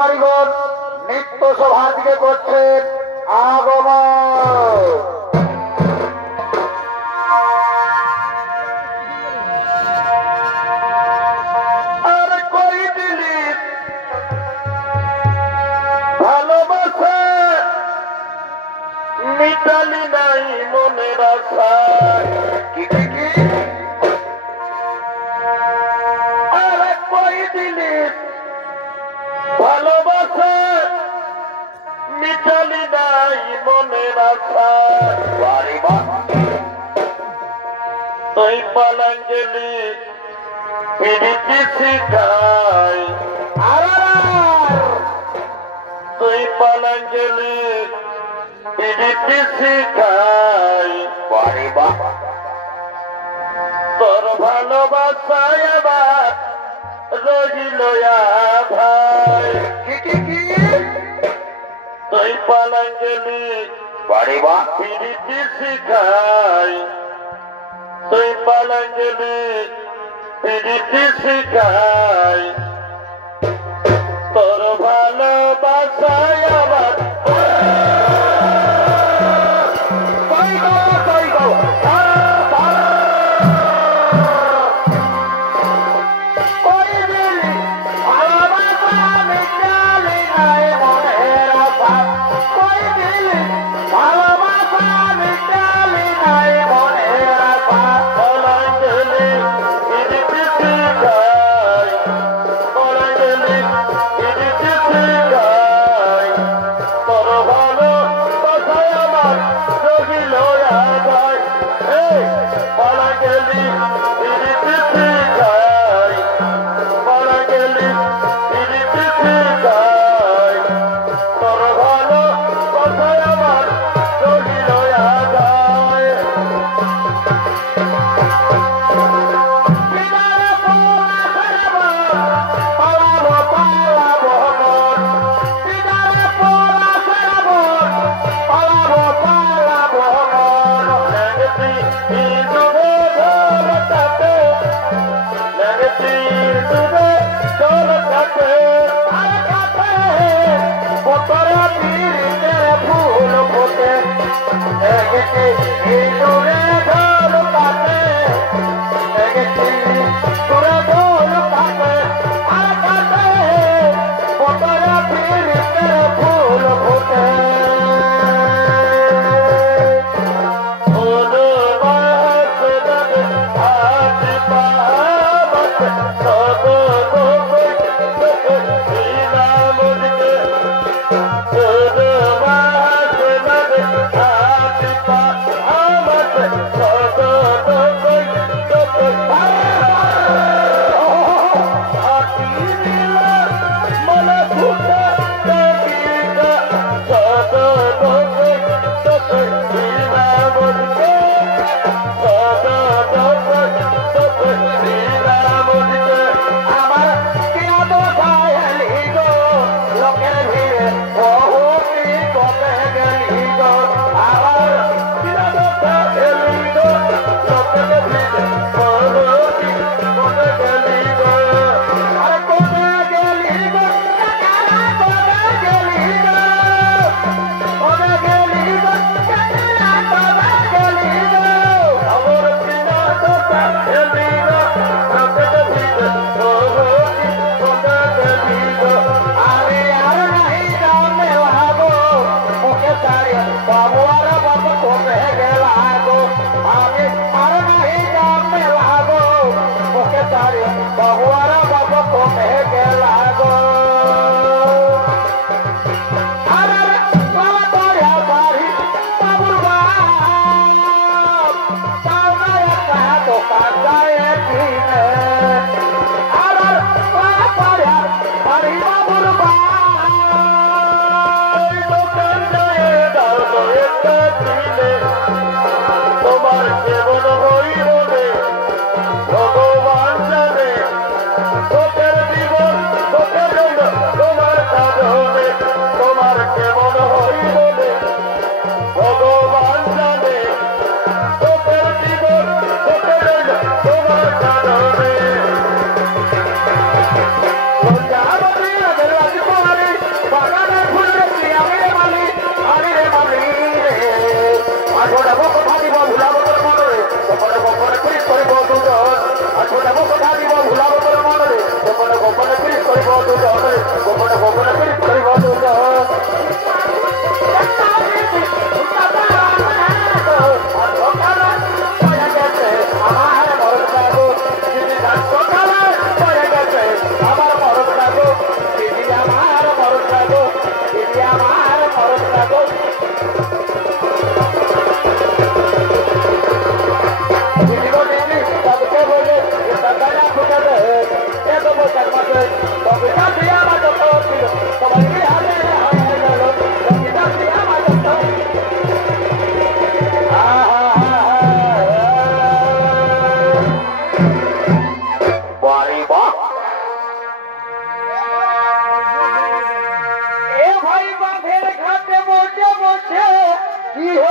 কারিগর নৃত্য সভার দিকে করছেন আগমন। মিটালি নাই মনের আশা কি কি কি আরে কই দিলি ভালোবাসা মিটালি নাই মনের আশা বাড়ি বা তুই পালাঙ্গেলি পিড়িতি শিখাই তুই পালাঙ্গেলি পিড়িতি শিখাই বাড়ি বা তোর ভালোবাসায় আবার রহিল ভাই কি কি কি তুই পালাঙ্গেলি বাড়ি বা পিড়িতি শিখাই তুই পালাঙ্গেলি পিড়িতি শিখাই তোর ভালোবাসায় আবার Don't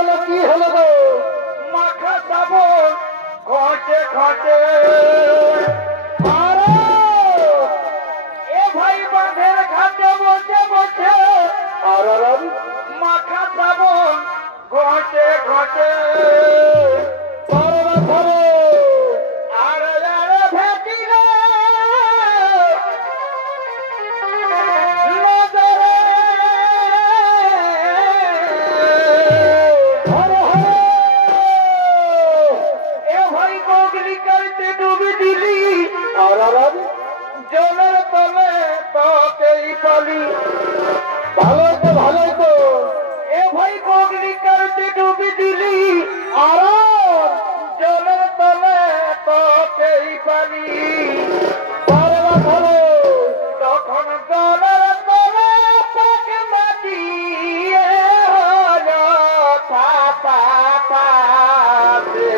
হলো কি হলো গো মাখা সাবন ঘটে ঘটে আরে এ ভাই বাঁধের ঘাটে বসে বসে আর মাখা সাবন ঘটে ঘটে জলের তলে তোকেই পালি ভালো তো ভালোই তো এ ভাই বগলি করতে ডুবি দিলি আর জলের তলে তোকেই পালি ভালো তখন জলের তলে পাকে মাটি হলো পাপা পাপে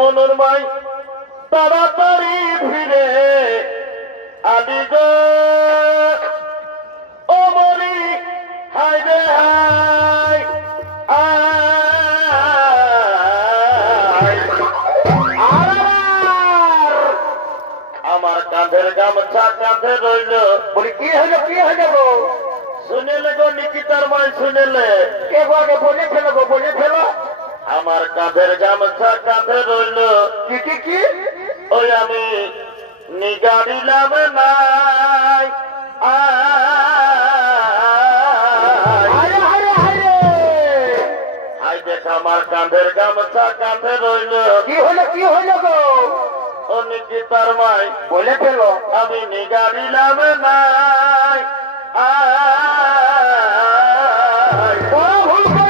মনুর ভাই তাড়াতাড়ি ফিরে আদি গো ও বলি হাই রে হাই আমার কাঁধের গামছা কাঁধে রইল বলি কি হয়ে গো শুনেলে গো নিকিতার মাই শুনেলে কে আগে বলে ফেলো আমার কাঁধের গামছা কাঁধে রইল কি ওই আমি নিগারিলাম নাই আই দেখ আমার কাঁধের গামছা কাঁধে রইল কি হলো গো ও নিকিতার মাই বলে ফেলো আমি নিগারিলাম নাই বড় ভুল